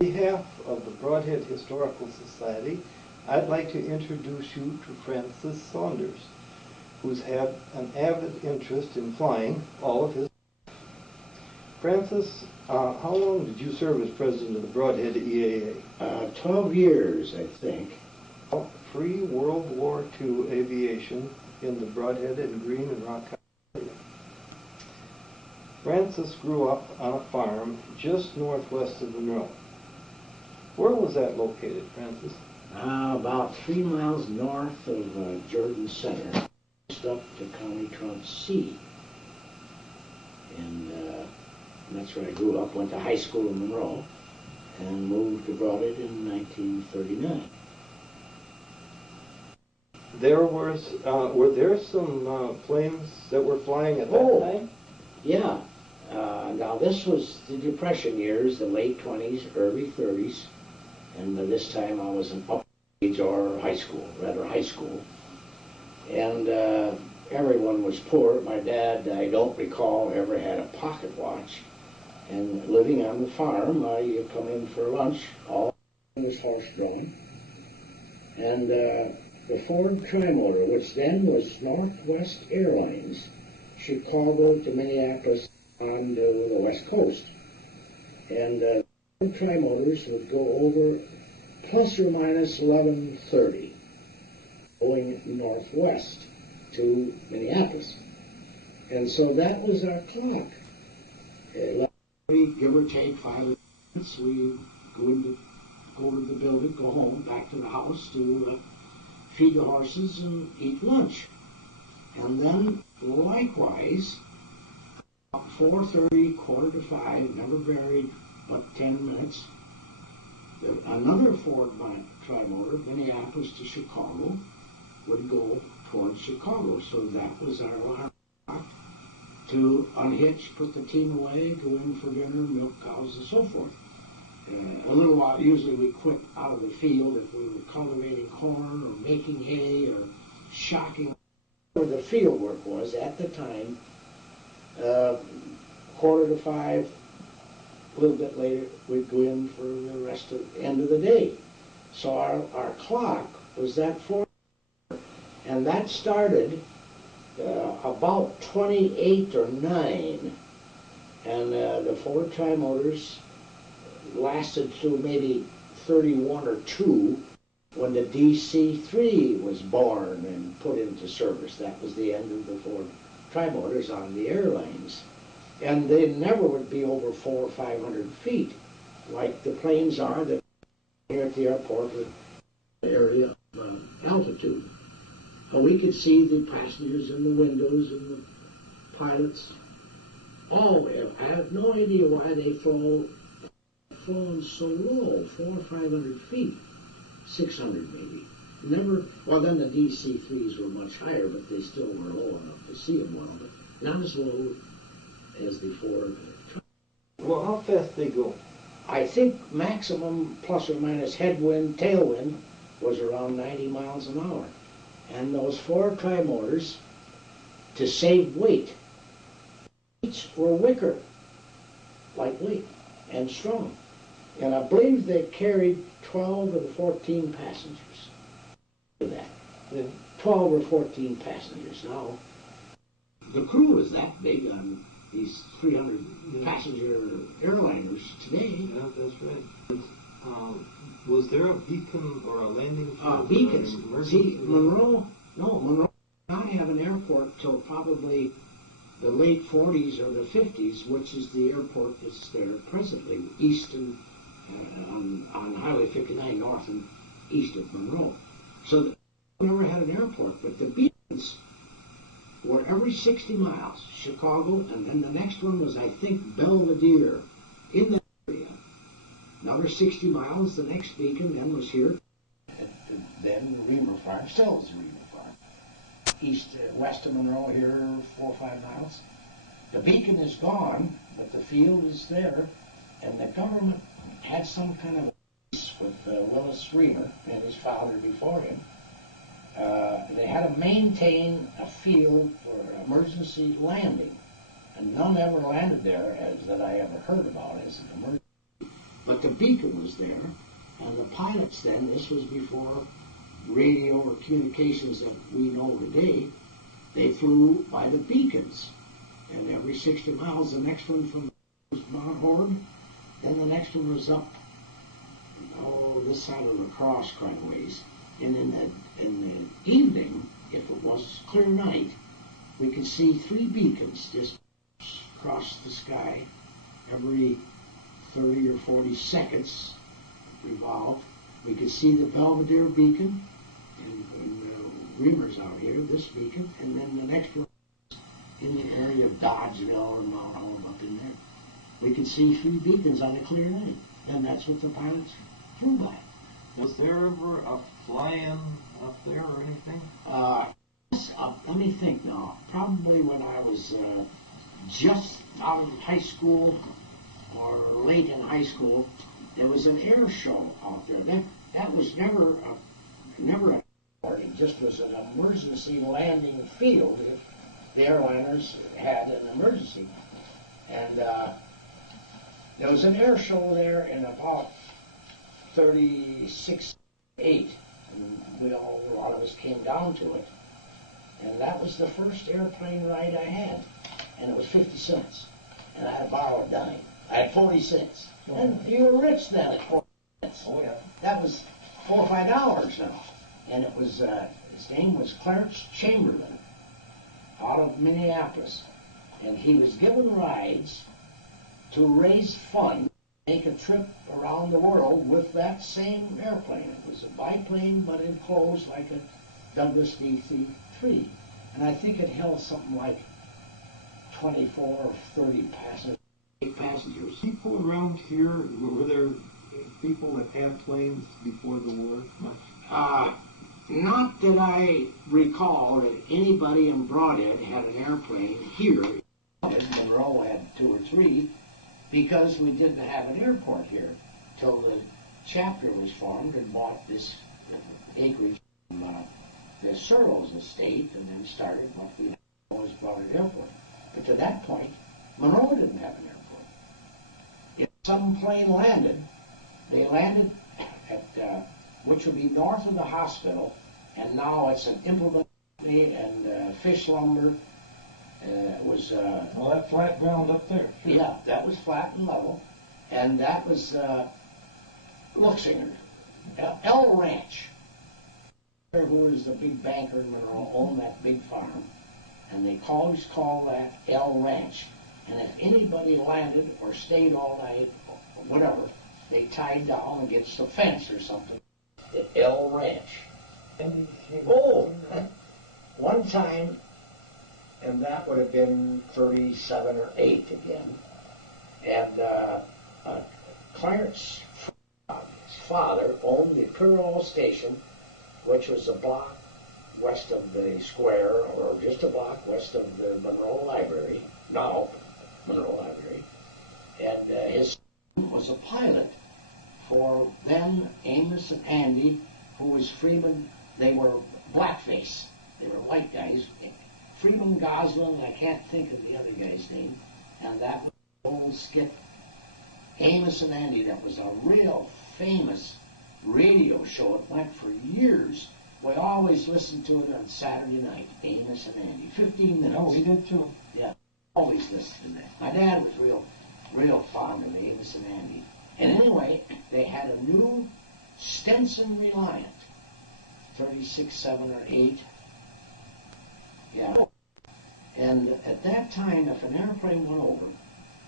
On behalf of the Brodhead Historical Society, I'd like to introduce you to Francis Saunders, who's had an avid interest in flying all of his life. Francis, how long did you serve as president of the Brodhead EAA? 12 years, I think. Pre-World War II aviation in the Brodhead and Green and Rock area. Francis grew up on a farm just northwest of Monroe. Where was that located, Francis? About 3 miles north of Jordan Center, just up to County Trunk C. And that's where I grew up, went to high school in Monroe, and moved to Brodhead in 1939. Were there some planes that were flying at that time? Yeah. Now this was the Depression years, the late 20s, early 30s. And by this time I was in upper age or high school, rather high school. And everyone was poor. My dad, I don't recall, ever had a pocket watch. And living on the farm, I come in for lunch, all was horse-drawn. And the Ford Trimotor, which then was Northwest Airlines, Chicago to Minneapolis on the West Coast. And Ford Trimotors would go over plus or minus 11:30, going northwest to Minneapolis. And so that was our clock. Give or take 5 minutes, we go to the building, go home, back to the house to feed the horses and eat lunch. And then, likewise, 4:30, 4:45, never varied but 10 minutes. Another Ford Trimotor, Minneapolis to Chicago, would go towards Chicago. So that was our alarm clock to unhitch, put the team away, go in for dinner, milk cows, and so forth. A little while, usually we quit out of the field if we were cultivating corn or making hay or shocking. Where the field work was at the time, 4:45, a little bit later, we'd go in for the rest of the end of the day. So our clock was that 4, and that started about 28 or 9, and the Ford Trimotors lasted through maybe 31 or 2 when the DC-3 was born and put into service. That was the end of the Ford Trimotors on the airlines. And they never would be over 400 or 500 feet, like the planes are that here at the airport with the area of altitude. We could see the passengers in the windows and the pilots. I have no idea why they flown so low, 400 or 500 feet, 600 maybe. Never. Well, then the DC-3s were much higher, but they still were low enough to see them well, but not as low as before. Well, how fast they go? I think maximum plus or minus headwind, tailwind was around 90 miles an hour. And those 4 Trimotors, to save weight, each were wicker, lightweight and strong. And I believe they carried 12 or 14 passengers. That. Yeah. 12 or 14 passengers. Now, the crew was that big on these 300 passenger airliners today. Yeah, that's right. Was there a beacon or a landing field? Beacons. See, Monroe did not have an airport till probably the late 40s or the 50s, which is the airport that's there presently, east and on Highway 59 north and east of Monroe. So we never had an airport, but the beacons were every 60 miles, Chicago, and then the next one was, I think, Belvedere, in that area. Another 60 miles, the next beacon then was here. Then Reamer Farm, still is Reamer Farm. West of Monroe here, 4 or 5 miles. The beacon is gone, but the field is there, and the government had some kind of a lease with Willis Reamer and his father before him. They had to maintain a field for emergency landing, and none ever landed there as that I ever heard about as an emergency. But the beacon was there, and the pilots then, this was before radio or communications that we know today, they flew by the beacons. And every 60 miles, the next one from Mount Horn, then the next one was up, this side of the cross quite a ways. And in the evening, if it was clear night, we could see 3 beacons just across the sky every 30 or 40 seconds revolve. We could see the Belvedere beacon, and Reamer's out here, this beacon, and then the next one in the area of Dodgeville and Mount Horn up in there. We could see 3 beacons on a clear night, and that's what the pilots flew by. Was there ever a fly-in up there or anything? Let me think now. Probably when I was just out of high school or late in high school, there was an air show out there. That was never a it just was an emergency landing field if the airliners had an emergency. And there was an air show there in about 36, 8, and a lot of us came down to it. And that was the first airplane ride I had, and it was 50 cents. And I had to borrow a dime. I had 40 cents. And you were rich then at 40 cents. Oh, yeah. That was $4 or $5 now. And it was, his name was Clarence Chamberlain, out of Minneapolis. And he was given rides to raise funds, make a trip around the world with that same airplane. It was a biplane, but enclosed like a Douglas DC-3. And I think it held something like 24 or 30 passengers. People around here, were there people that had planes before the war? Not that I recall that anybody in Brodhead had an airplane here. Monroe had 2 or 3 because we didn't have an airport here till the chapter was formed and bought this acreage from the Searles estate and then started what we know as Brodhead Airport. But to that point, Monroe didn't have an airport. If some plane landed, they landed at which would be north of the hospital, and now it's an implement company and fish lumber. Was well, that flat ground up there. Yeah, that was flat and level, and that was Luxinger, L Ranch, who was the big banker in Monroe, owned that big farm, and they always call that L Ranch. And if anybody landed or stayed all night or whatever, they tied down against a fence or something. The L Ranch. Oh, one time, and that would have been 37 or 8 again, and Clarence, his father, owned the Pearl Station, which was a block west of the square, or just a block west of the Monroe Library, now Monroe Library, and his son was a pilot for then Amos and Andy, who was Freeman. They were blackface. They were white guys. Freeman Goslin, I can't think of the other guy's name, and that was the old skit. Amos and Andy, that was a real famous radio show. It went for years. We always listened to it on Saturday night, Amos and Andy, 15 minutes. Oh, we did too. Yeah, always listened to that. My dad was real fond of Amos and Andy. And anyway, they had a new Stinson Reliant, 36, 7, or 8. Yeah. And at that time, if an airplane went over,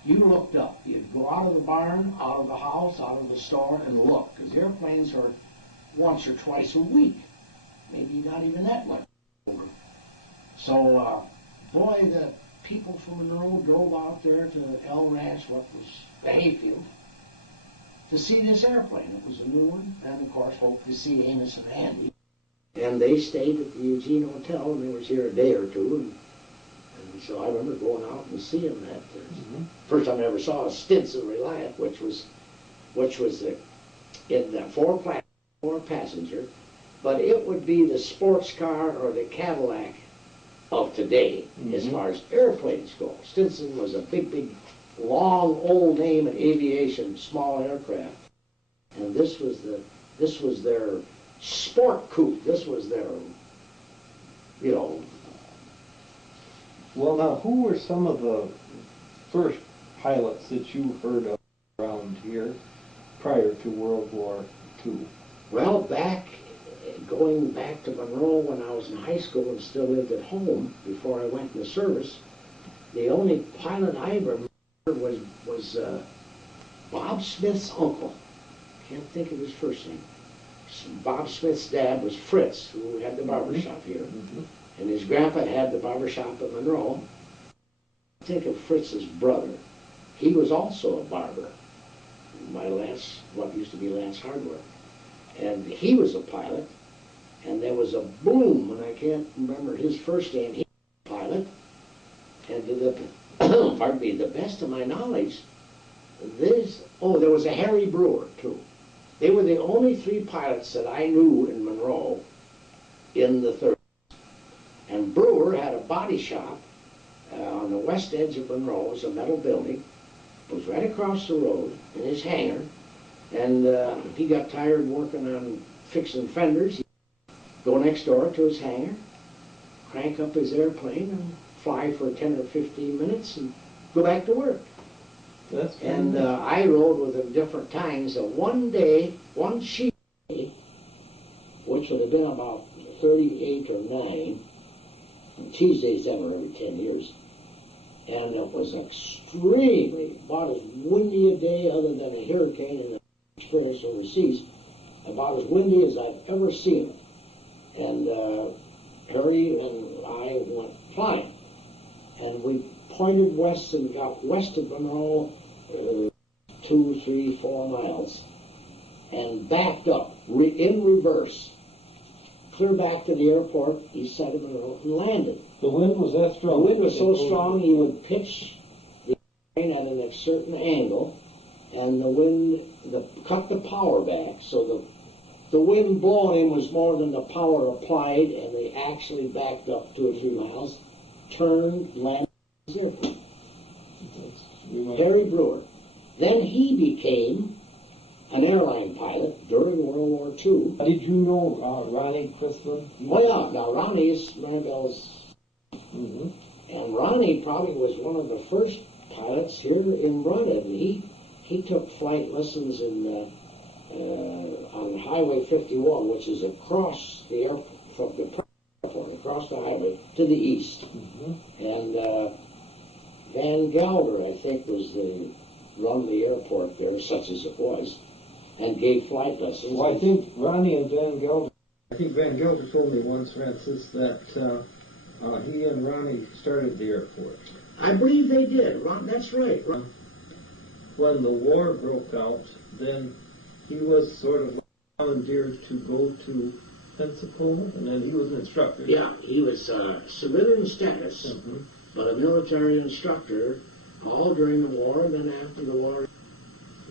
you looked up. You'd go out of the barn, out of the house, out of the store, and look. Because airplanes are once or twice a week. Maybe not even that much over. So, boy, the people from Monroe drove out there to El Ranch, what was the hayfield, to see this airplane. It was a new one, and of course hoped to see Amos and Andy. And they stayed at the Eugene Hotel, and they was here a day or two, and so I remember going out and seeing that. First time I ever saw a Stinson Reliant, which was in the 4 passenger, but it would be the sports car or the Cadillac of today as far as airplanes go. Stinson was a big long old name in aviation, small aircraft. And this was their sport coupe. This was their, you know. Well, now, who were some of the first pilots that you heard of around here prior to World War II? Well, going back to Monroe when I was in high school and still lived at home before I went in the service, the only pilot I ever remember was Bob Smith's uncle. Can't think of his first name. Bob Smith's dad was Fritz, who had the barber shop here. And his grandpa had the barber shop at Monroe. Think of Fritz's brother. He was also a barber. What used to be Lance Hardware. And he was a pilot. And there was a Boom, and I can't remember his first name. He was a pilot. And to the, pardon me, the best of my knowledge, there was a Harry Brewer, too. They were the only three pilots that I knew in Monroe in the 30s. And Brewer had a body shop on the west edge of Monroe. It was a metal building. It was right across the road in his hangar. And he got tired working on fixing fenders. He'd go next door to his hangar, crank up his airplane, and fly for 10 or 15 minutes and go back to work. And I rode with him different times. One day, one sheet day, which would have been about 38 or 9, Tuesdays then were every 10 years. And it was extremely, about as windy a day other than a hurricane in the experience overseas, about as windy as I've ever seen it. And Harry and I went flying. And we pointed west and got west of Monroe 2, 3, 4 miles and backed up in reverse, clear back to the airport, east side of Monroe, and landed. The wind was that strong? The wind was so strong he would pitch the plane at a certain angle, and the wind cut the power back, so the wind blowing was more than the power applied, and they actually backed up 2 or 3 miles, turned, landed at the airport. Harry Brewer. Then he became an airline pilot during World War II. Did you know Ronnie Crispin? Oh yeah, now Ronnie's Randall's, and Ronnie probably was one of the first pilots here in Brodhead. He took flight lessons on Highway 51, which is across the airport, from the airport, across the highway to the east. And Van Gelder, I think, run the airport there, such as it was, and gave flight lessons. Well, I think Ronnie and Van Gelder, I think Van Gelder told me once, Francis, that he and Ronnie started the airport. I believe they did. That's right. When the war broke out, then he was sort of volunteered to go to Pensacola, and then he was an instructor. Yeah, he was civilian status, but a military instructor, all during the war, and then after the war.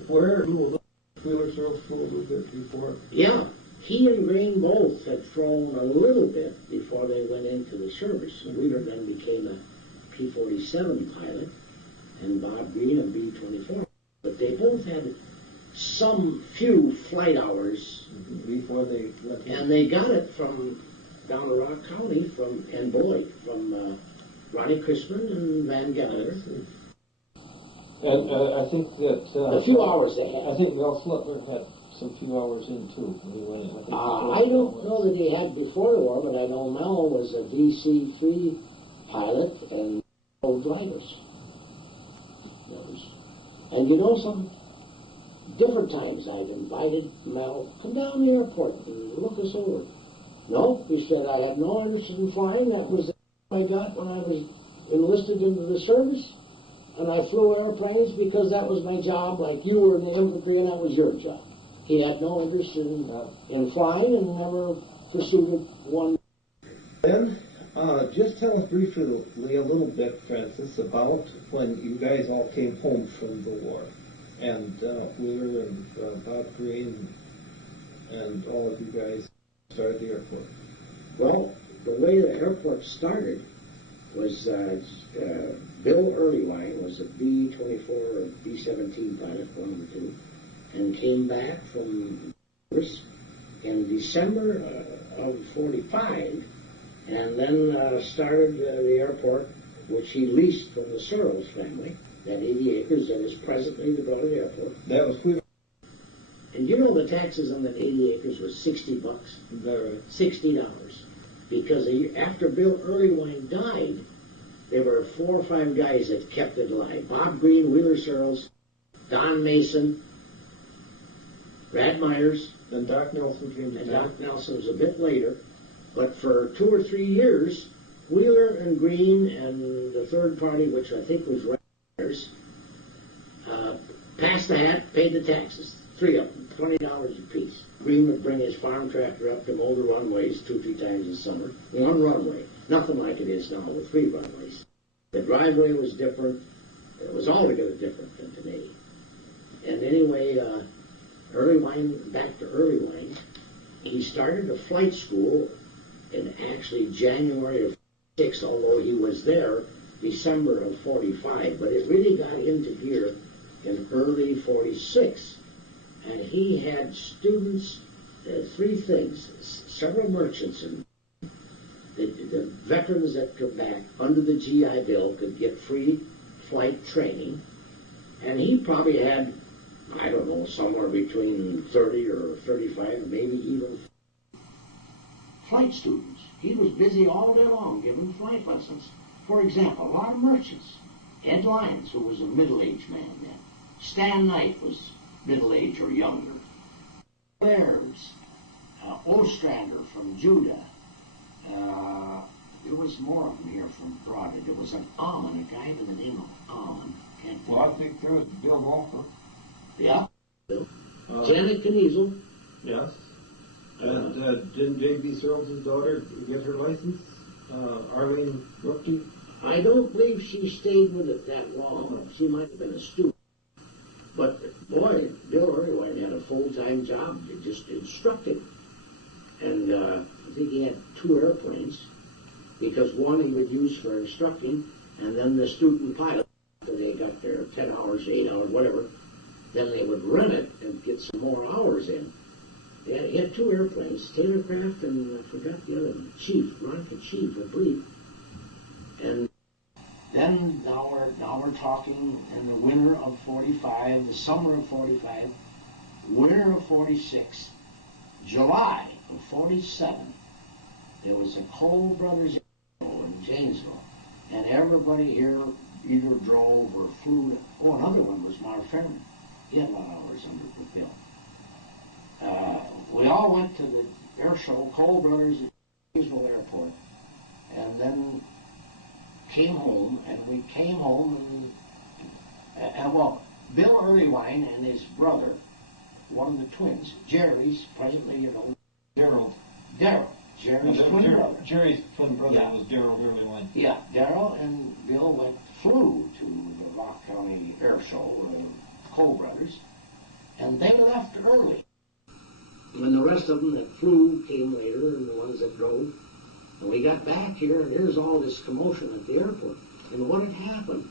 Where Wheeler Throw School was it before? Yeah, he and Green both had flown a little bit before they went into the service. Wheeler then became a P-47 pilot, and Bob Green a B-24. But they both had some few flight hours before they went in. And they got it from down to Rock County from Ronnie Crispin and Van Gelder. And I think that a few hours they had. I think Mel Flutler had some few hours in too when he went in. I don't know that he had before the war, but I know Mel was a DC-3 pilot and old drivers. And you know, some different times I've invited Mel, come down to the airport and look us over. No, he said, I have no interest in flying. That was the I got when I was enlisted into the service. And I flew airplanes because that was my job, like you were in the infantry and that was your job. He had no interest in flying and never pursued one. Then, just tell us briefly a little bit, Francis, about when you guys all came home from the war, and Wheeler and Bob Green and all of you guys started the airport. Well, the way the airport started, was Bill Earlywine was a B-24 or B-17 pilot, one of the two, and came back from in December of 45, and then started the airport, which he leased from the Searles family, that 80 acres that is presently the Brodhead Airport. That was quick. And you know the taxes on that 80 acres was $60. Very. $60. Because after Bill Earlywine died, there were 4 or 5 guys that kept it alive. Bob Green, Wheeler Searles, Don Mason, Brad Myers. And Doc Nelson came to And town. Doc Nelson was a bit later. But for 2 or 3 years, Wheeler and Green and the third party, which I think was Myers, passed the hat, paid the taxes. 3 of them, $20 apiece. Green would bring his farm tractor up to mow the runways 2 or 3 times a summer. 1 runway, nothing like it is now with 3 runways. The driveway was different. It was altogether different than today. And anyway, back to Earlywine, he started a flight school in actually January of 6, although he was there December of 45, but it really got into gear in early 46. And he had students, 3 things, several merchants, and the veterans that come back under the GI Bill could get free flight training. And he probably had, I don't know, somewhere between 30 or 35, maybe even flight students. He was busy all day long giving flight lessons. For example, a lot of merchants. Ed Lyons, who was a middle-aged man then. Stan Knight was middle-aged or younger. Bears, Ostrander from Judah. There was more of them here from Brodhead. There was an Almond, a guy by the name of Almond. Well, I think there was Bill Walker. Yeah. Janet Kniesel. Yes. And didn't J.B. Searles' daughter get her license? Arlene Rupke? I don't believe she stayed with it that long. She might have been a student. But, boy, Bill Earlywine had a full-time job, just instructing. And I think he had 2 airplanes, because one he would use for instructing, and then the student pilot, when they got their 10 hours, 8 hours, whatever, then they would rent it and get some more hours in. He had 2 airplanes, Taylorcraft and I forgot the other one, Monica Chief, I believe. And then now we're talking in the winter of 45, the summer of 45, winter of 46, July of 47. There was a Cole Brothers in Janesville, and everybody here either drove or flew. Oh, another one was Mark Fairman. He had a lot of hours under the bill. We all went to the air show, Cole Brothers at Janesville Airport, and then came home, and we came home, and well, Bill Earlywine and his brother, one of the twins, Jerry's, presently, you know, Darryl, Jerry's twin brother. Jerry's twin brother Yeah. was Darryl Earlywine. Yeah, Darryl and Bill flew to the Rock County Air Show, Cole Brothers, and they left early. And the rest of them that flew came later, and the ones that drove. And we got back here, and there's all this commotion at the airport. And what had happened,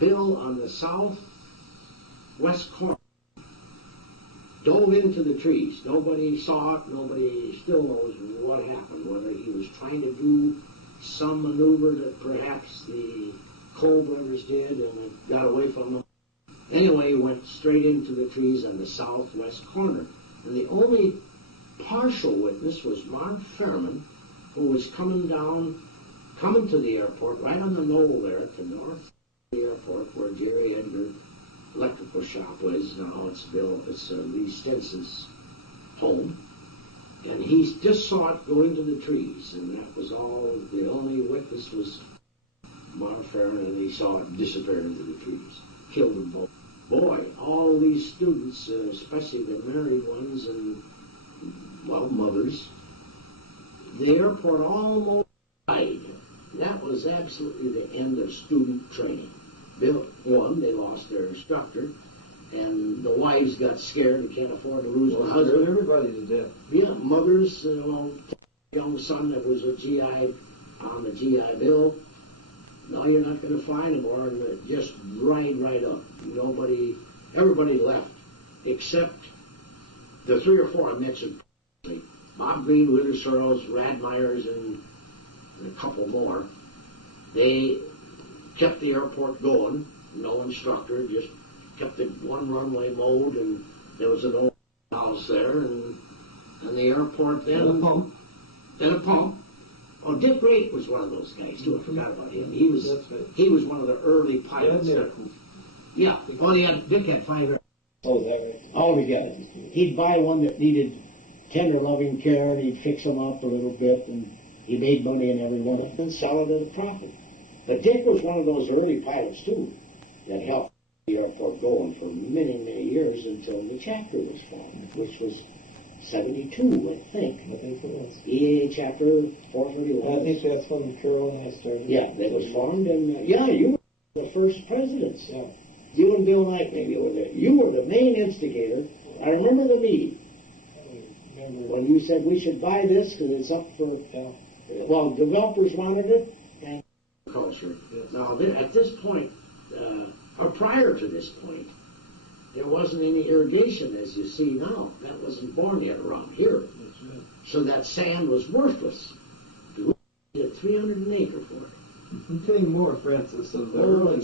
Bill on the southwest corner dove into the trees. Nobody saw it, nobody still knows what happened, whether he was trying to do some maneuver that perhaps the Cole brothers did and it got away from them. Anyway, he went straight into the trees on the southwest corner. And the only partial witness was Mark Fairman, who was coming to the airport, right on the knoll there at the north of the airport where Jerry Edgar electrical shop was. Now it's Lee Stinson's home. And he just saw it go into the trees, and that was all. The only witness was Mark Fairman, and he saw it disappear into the trees. Killed them both. Boy, all these students, especially the married ones and, well, mothers, the airport almost died. That was absolutely the end of student training. They lost their instructor, and the wives got scared and can't afford to lose their husband. Everybody's dead. Yeah, mothers, young son that was a GI on the GI Bill, no, you're not going to fly anymore, and just right up. Everybody left, except the 3 or 4 I mentioned. Bob Green, Willie Searles, Rad Myers, and a couple more. They kept the airport going, no instructor, just kept the one runway mowed, and there was an old house there, and the airport then... And a pump. And a pump. Oh, Dick Raitt was one of those guys, too. I forgot about him. He was one of the early pilots. Yeah. Oh, yeah, Dick had 5 airplanes. Oh, is that right? All together. He'd buy one that needed tender loving care, and he'd fix them up a little bit, and he made money in every one of them and sell it at a profit. But Dick was one of those early pilots, too, that helped the airport going for many, many years until the chapter was formed, which was 72, I think. I think it was. EAA chapter 441. I think that's when Carol and I started. Yeah, that was formed, and you were the first presidents. Yeah. You and Bill Knight maybe were there. You were the main instigator. I remember the meeting when you said we should buy this because it's up for, well, developers wanted it. And culture. Yes. Now, at this point, or prior to this point, there wasn't any irrigation as you see now. That wasn't born yet around here. That's right. So that sand was worthless. You did 300 an acre for it. Tell me more, Francis, of the early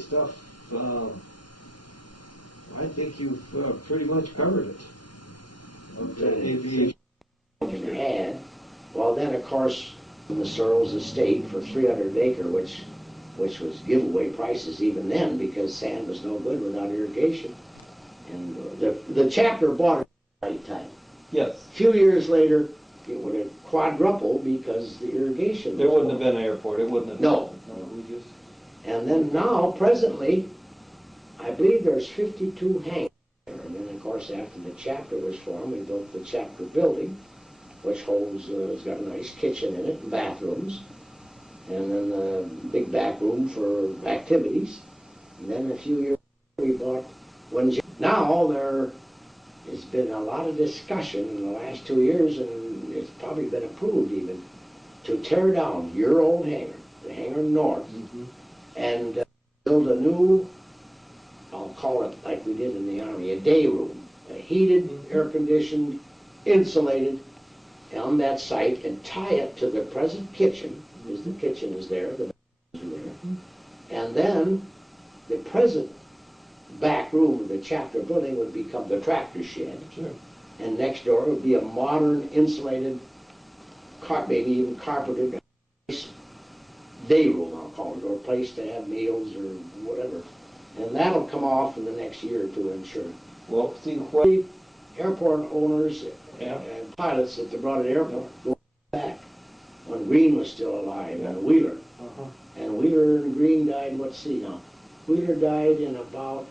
stuff. I think you've pretty much covered it. Aviation. Well, then, of course, the Searles estate for 300 an acre, which was giveaway prices even then because sand was no good without irrigation. And the chapter bought it at the right time. Yes. A few years later, it would have quadrupled because the irrigation. There wouldn't have been an airport. It wouldn't have. No. And then now, presently, I believe there's 52 hangars. And then, of course, after the chapter was formed, we built the chapter building, which holds, it's got a nice kitchen in it and bathrooms. And then a big back room for activities. And then a few years we bought one. Now there has been a lot of discussion in the last 2 years, and it's probably been approved even, to tear down your old hangar, the hangar north, and build a new, I'll call it like we did in the Army, a day room, a heated, air-conditioned, insulated on that site, and tie it to the present kitchen, because the kitchen is there, the bathrooms are there, and then the present back room of the chapter building would become the tractor shed, and next door would be a modern, insulated, maybe even carpeted day room, I'll call it, or a place to have meals or whatever. And that'll come off in the next year or two, I'm sure. Well, see, what airport owners and pilots at the Brodhead Airport go back when Green was still alive and Wheeler. And Wheeler and Green died, let's see now. Wheeler died in about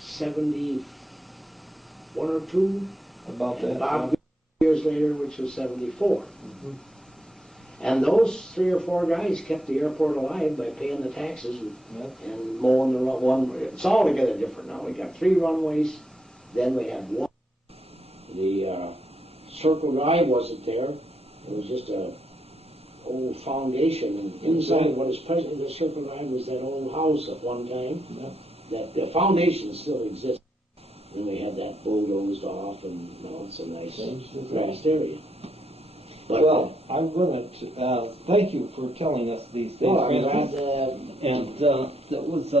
71 or 2. About and that. Bob years later, which was 74. And those 3 or 4 guys kept the airport alive by paying the taxes and mowing the one. It's altogether different now. We got 3 runways, then we had 1. The Circle Drive wasn't there. It was just a old foundation, and inside what is presently the Circle Drive was that old house at one time. That the foundation still exists. And we had that bulldozed off, and now it's a nice grassed area. But, well, I'm going to thank you for telling us these things. Oh, and that was